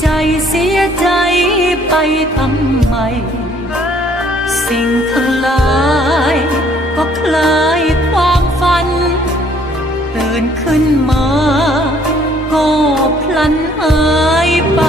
ใจเสียใจไปทำไม สิ่งทั้งหลาย ก็คลายความฝัน ตื่นขึ้นมา ก็พลันหายไป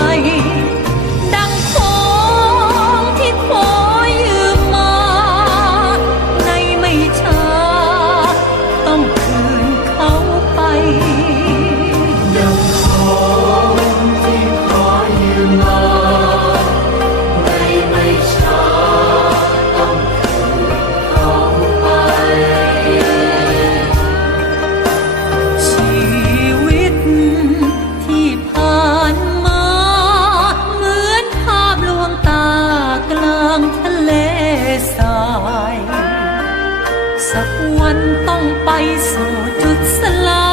สักวันต้องไปสู่จุดสลา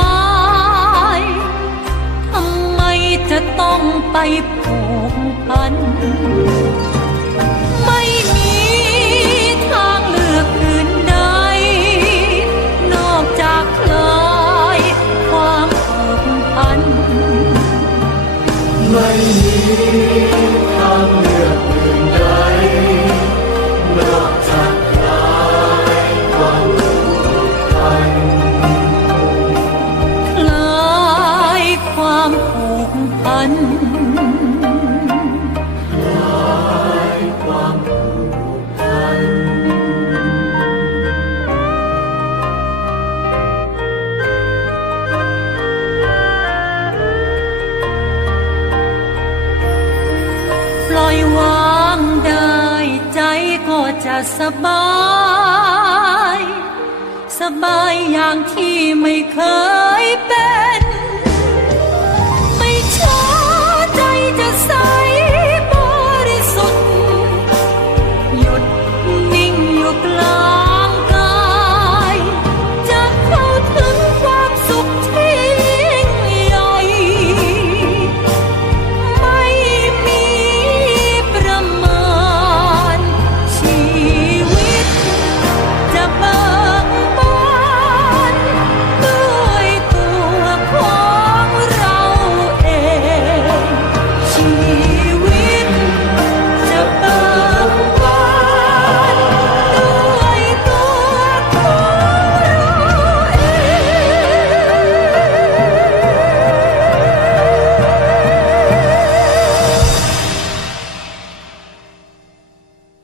ยทำไมจะต้องไปผูกพัน ไม่มีทางเลือกอื่นใด นอกจากคลายความผูกพัน ไม่มี จะสบาย สบายอย่างที่ไม่เคยเป็น 你。